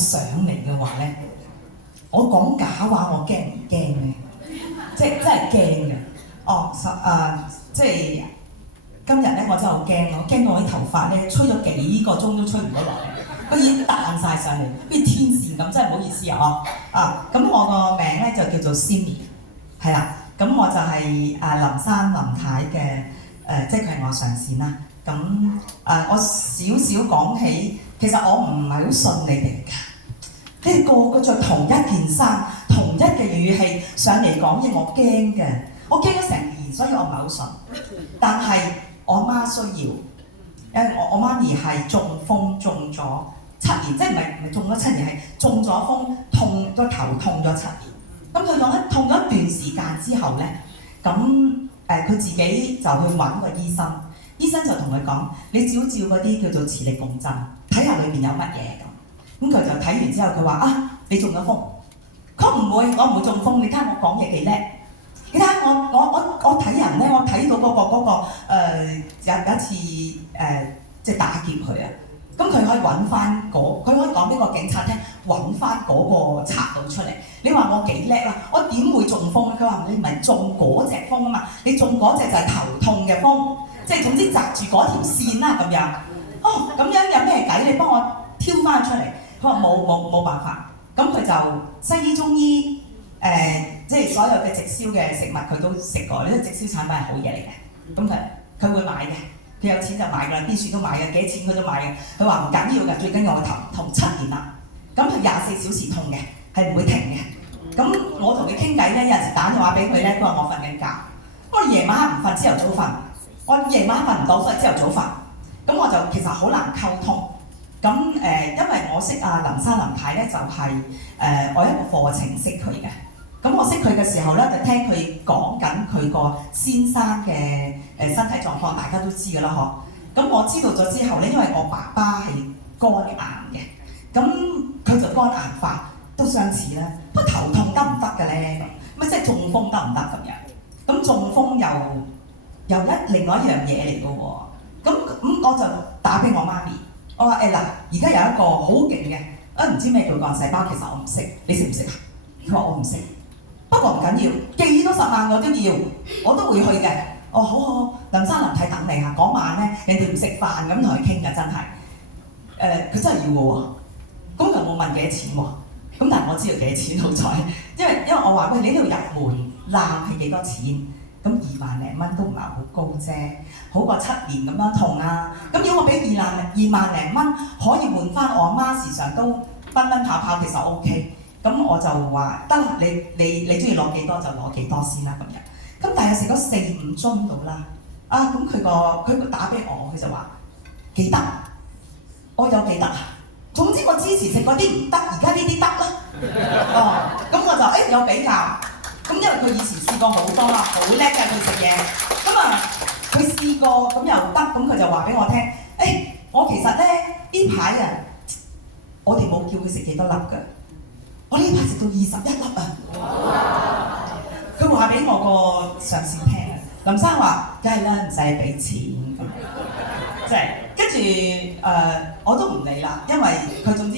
上嚟嘅話咧，我講假話我驚唔驚咧？即係真係驚嘅。即係今日咧，我真係好驚，我驚我啲頭髮咧吹咗幾個鐘都吹唔到落嚟，佢已經彈晒上嚟，好似天線咁，真係唔好意思啊！咁我個名咧就叫做 Simmy， 係啦，咁我就係林生林太嘅即係佢係我上線啦。咁我少少講起，其實我唔係好信你哋㗎。你哋個個着同一件衫、同一嘅語氣上嚟講嘢，我驚嘅，我驚咗成年，所以我唔係好信。但係我媽需要，因為我媽咪係中風中咗7年，即係唔係中咗7年，係中咗風，痛個頭痛咗7年。咁佢痛咗一段時間之後咧，咁佢自己就去揾個醫生，醫生就同佢講：你照嗰啲叫做磁力共振，睇下裏邊有乜嘢咁。咁佢就睇完之後，佢話：你中咗風。佢唔會，我唔會中風。你睇下我講嘢幾叻。你睇下我睇人咧，我睇到有一次即係打劫佢啊。咁佢可以揾翻佢可以講俾個警察聽，揾翻嗰個賊佬出嚟。你話我幾叻啊？我點會中風咧？佢話你唔係中嗰隻風啊嘛，你中嗰隻就係頭痛嘅風，即係總之擲住嗰條線啦咁樣。咁樣有咩計？你幫我挑翻出嚟。佢話冇辦法。咁佢就西醫中醫即係所有嘅直銷嘅食物佢都食過，呢啲直銷產品係好嘢嚟嘅。咁佢會買嘅，佢有錢就買㗎啦，邊處都買嘅，幾多錢佢都買嘅。佢話唔緊要㗎，最緊要我頭痛7年啦。咁佢24小時痛嘅，係唔會停嘅。咁我同佢傾偈咧，有陣時打電話俾佢咧，都話我瞓緊覺。我夜晚黑唔瞓，朝頭早瞓。我夜晚黑瞓唔到，所以朝頭早瞓。咁我就其實好難溝通。咁因為我識林生林太咧，就係我一個課程識佢嘅。咁我識佢嘅時候咧，就聽佢講緊佢個先生嘅身體狀況，大家都知㗎啦嗬。咁我知道咗之後咧，因為我爸爸係肝癌嘅，咁佢就肝癌化都相似啦。不過頭痛得唔得嘅咧？咁即係中風得唔得咁樣？咁中風又另外一樣嘢嚟㗎喎。咁我就打俾我媽咪。我話嗱，而家有一個好勁嘅，唔知咩叫幹細胞，其實我唔識，你識唔識啊？佢話我唔識，不過唔緊要，幾多10萬我都要，我都會去嘅。好，林生林太等你嚇，嗰晚咧人哋唔食飯咁同佢傾㗎，真係，佢真係要嘅喎，咁又冇問幾多錢喎，咁但係我知道幾多錢好彩，因為我話喂，你呢度入門攬係幾多錢？咁2萬零蚊都唔係好高啫，好過7年咁樣痛啊！咁如果我俾2萬零蚊，可以換翻我阿媽時常都奔奔跑跑，其實 OK。咁我就話得啦，你中意攞幾多就攞幾多先啦咁樣。咁但係食咗4-5樽到啦，咁佢打俾我，佢就話記得，我有記得啊。總之我之前食嗰啲唔得，而家呢啲得啦。咁我就有比較。咁因為佢以前試過好多啦，好叻嘅佢食嘢。佢試過咁又得，咁佢就話俾我聽，我其實咧呢排啊，我哋冇叫佢食幾多粒㗎，我呢排食到21粒啊！佢話俾我個上司聽啊，林生話梗係啦，唔使俾錢咁，即係跟住我都唔理啦，因為佢總之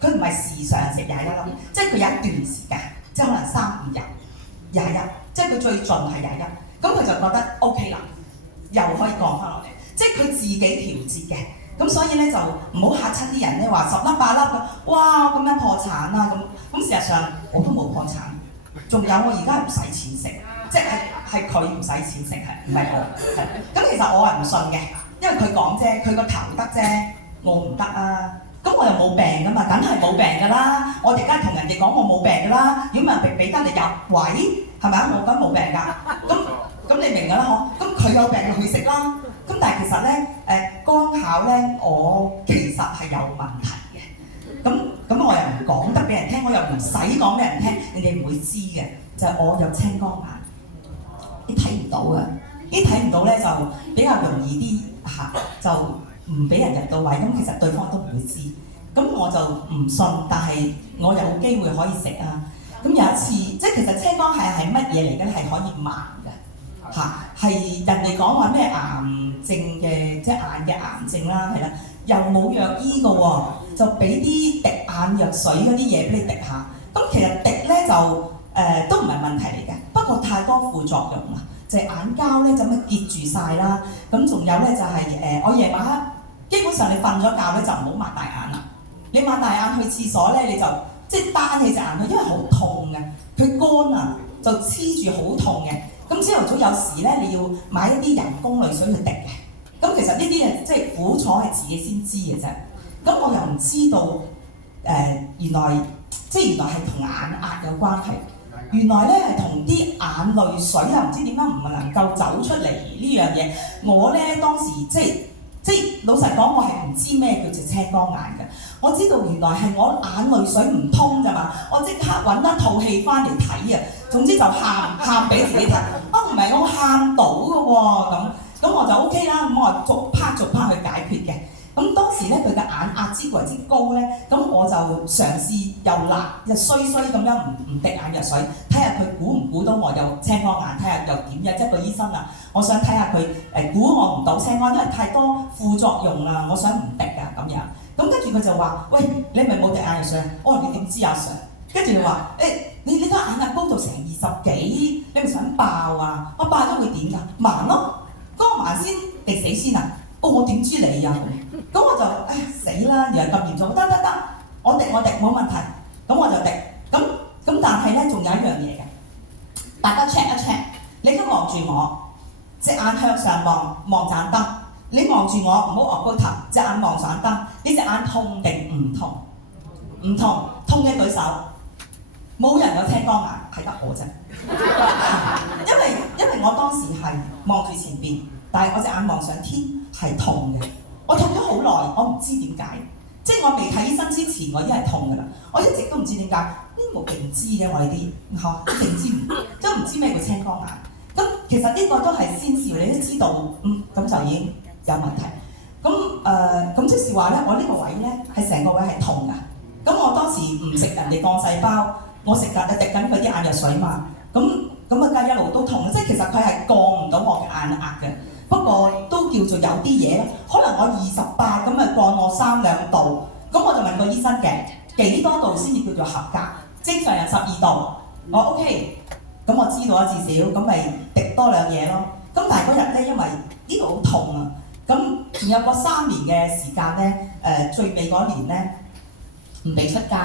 佢唔係時常食21粒，即係佢有一段時間。即係可能3-5日21，即係佢最盡係21，咁佢就覺得 OK 啦，又可以降翻落嚟，即係佢自己調節嘅，咁所以咧就唔好嚇親啲人咧話10粒8粒咁，哇咁樣破產啦咁事實上我都冇破產，仲有我而家係唔使錢食，即係佢唔使錢食係，唔係我係，咁其實我係唔信嘅，因為佢講啫，佢個頭得啫，我唔得啊。咁我又冇病㗎嘛，梗係冇病㗎啦！我哋梗係同人哋講我冇病㗎啦，如果唔係俾得你入位，係咪啊？我梗冇病㗎，咁你明㗎啦嗬？咁佢有病就去食啦。咁但係其實咧，剛巧咧，我其實係有問題嘅。咁我又唔講得俾人聽，我又唔使講俾人聽，人哋唔會知嘅。就係我有青光眼，你睇唔到啊！啲睇唔到咧就比較容易啲嚇就。唔俾人入到位，咁其實對方都唔會知，咁我就唔信，但係我有機會可以食啊。咁有一次，即係其實青光眼係乜嘢嚟嘅咧？係可以盲嘅嚇，係人哋講話咩癌症嘅，即係眼嘅癌症啦，係啦，又冇藥醫嘅喎，就俾啲滴眼眼藥水嗰啲嘢俾你滴下。咁其實滴咧就都唔係問題嚟嘅，不過太多副作用啦，就係眼膠咧就咁結住晒啦。咁仲有咧就係我夜晚黑基本上你瞓咗覺咧就唔好擘大眼啦。你擘大眼去廁所咧，你就即係單起隻眼去，因為好痛嘅，佢乾啊就黐住好痛嘅。咁朝頭早有時咧，你要買一啲人工淚水去滴嘅。咁其實呢啲嘢即係苦楚係自己先知嘅啫。咁我又唔知道原來係同眼壓有關係。原來咧係同啲眼淚水啊，唔知點解唔能夠走出嚟呢樣嘢。我咧當時即係老實講，我係唔知咩叫做青光眼嘅。我知道原來係我眼淚水唔通咋嘛，我即刻揾一套戲翻嚟睇啊。總之就喊俾自己睇。唔係我喊到嘅喎，咁我就 OK 啦。咁我逐 part 去解決嘅。咁當時咧佢嘅眼壓之為之高咧，咁我就嘗試又辣又衰咁樣唔滴眼藥水，睇下佢估唔估到我有青光眼，睇下又點嘅。即係個醫生啊，我想睇下佢估我唔到青光，因為太多副作用啦，我想唔滴啊咁樣。咁跟住佢就話：喂，你咪冇滴眼藥水啊？我話你點知啊 Sir？ 跟住佢話：你個眼壓高到成20幾，你咪想爆啊？我爆咗會點㗎？盲咯，嗰個盲先滴死先啊！我點知你啊？咁我就死啦！原來咁嚴重，得，我滴冇問題。咁我就滴。咁但係咧，仲有一樣嘢嘅，大家 check 一 check。你都望住我，隻眼向上望盞燈。你望住我，唔好昂高頭，隻眼望盞燈。你隻眼痛定唔痛？唔痛，痛嘅舉手。冇人有青光眼，係得我啫。因為我當時係望住前邊，但係我隻眼望上天係痛嘅。我痛咗好耐，我唔知點解。即係我未睇醫生之前，我已經係痛㗎啦。我一直都唔知點解，冇認知嘅我呢啲嚇，認知都唔知咩叫青光眼。咁其實呢個都係先兆，你都知道，咁就已經有問題。咁即是話咧，我呢個位咧係成個位係痛㗎。咁我當時唔食人哋幹細胞，我滴緊佢啲眼藥水嘛。咁啊，一路都痛，即係其實佢係降唔到我嘅眼壓嘅。不過都叫做有啲嘢，可能我28咁啊降我3-2度，咁我就問個醫生嘅幾多度先至叫做合格？正常人12度，我 OK，咁我知道啦至少，咁咪滴多兩嘢咯。咁但係嗰日咧，因為呢度好痛啊，咁仲有個3年嘅時間咧，最尾嗰年咧唔俾出街，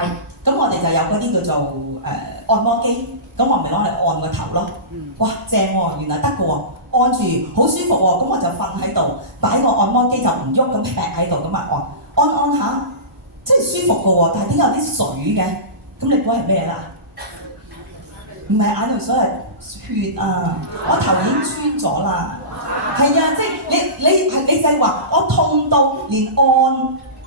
咁我哋就有嗰啲叫做按摩機，咁我咪攞嚟按個頭咯。哇，正喎，原來得嘅喎。按住好舒服喎，咁我就瞓喺度，擺個按摩機就唔喐咁劈喺度咁啊按下，即係舒服嘅喎。但係點解有啲水嘅？咁你估係咩啦？唔係眼淚水係血啊！我頭已經穿咗啦。係啊，即係你就係話我痛到連按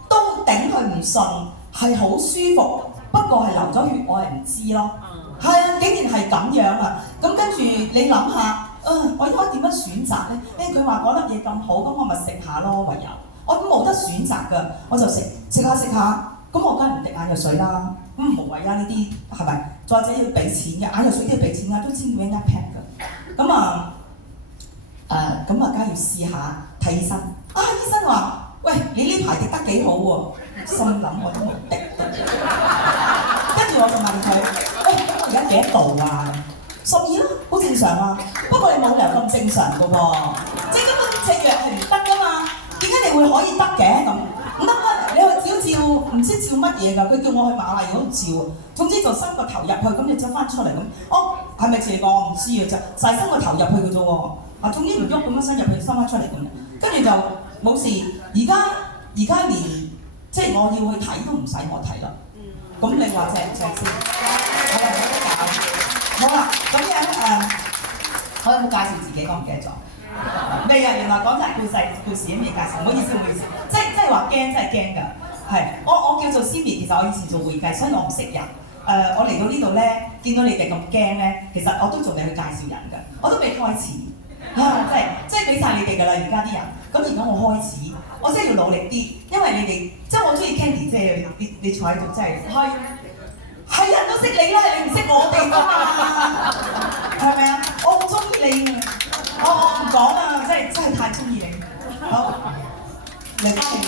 都頂佢唔順，係好舒服，不過係流咗血，我係唔知咯。係啊，竟然係咁樣啊！咁跟住你諗下。我應該點樣選擇咧？佢話嗰粒嘢咁好，咁我咪食下咯。唯有我都冇得選擇㗎，我就食下，咁我梗係唔滴眼藥水啦。咁無謂啊呢啲係咪？再者要俾錢嘅，眼藥水都要俾錢㗎，都千幾蚊一 pack 㗎。咁梗係要試下睇醫生。醫生話：喂，你呢排滴得幾好喎？心諗我都冇滴。跟住我就問佢：喂，咁我而家幾多度啊？12啦，好正常啊。不過你冇理由咁正常㗎喎，即係根本隻藥係唔得㗎嘛。點解你會可以得嘅咁？唔得啊！你去照唔知照乜嘢㗎？佢叫我去瑪麗嗰度照，總之就伸個頭入去，咁你就翻出嚟咁。係咪邪過我唔知嘅啫，就係伸個頭入去嘅啫喎。總之唔喐咁樣伸入去，伸翻出嚟咁。跟住就冇事。而家連即係我要去睇都唔使我睇啦。咁你話正唔正先？我係冇得搞。好啦，咁樣我有冇介紹自己？我唔記得咗。未啊，原來講晒故事都未介紹，唔好意思。即係話驚，真係驚㗎。係，我叫做 Cindy，其實我以前做會計，所以我唔識人。我嚟到呢度咧，見到你哋咁驚咧，其實我都仲未去介紹人㗎，我都未開始。即係俾晒你哋㗎啦，而家啲人。咁而家我開始，我真係要努力啲，因為你哋即係我中意 Candy 姐，你坐喺度真係開。係人都識你啦，你唔識我哋㗎嘛？係咪啊？我好中意你啊！我唔講啦，真係太中意你。好，嚟翻嚟。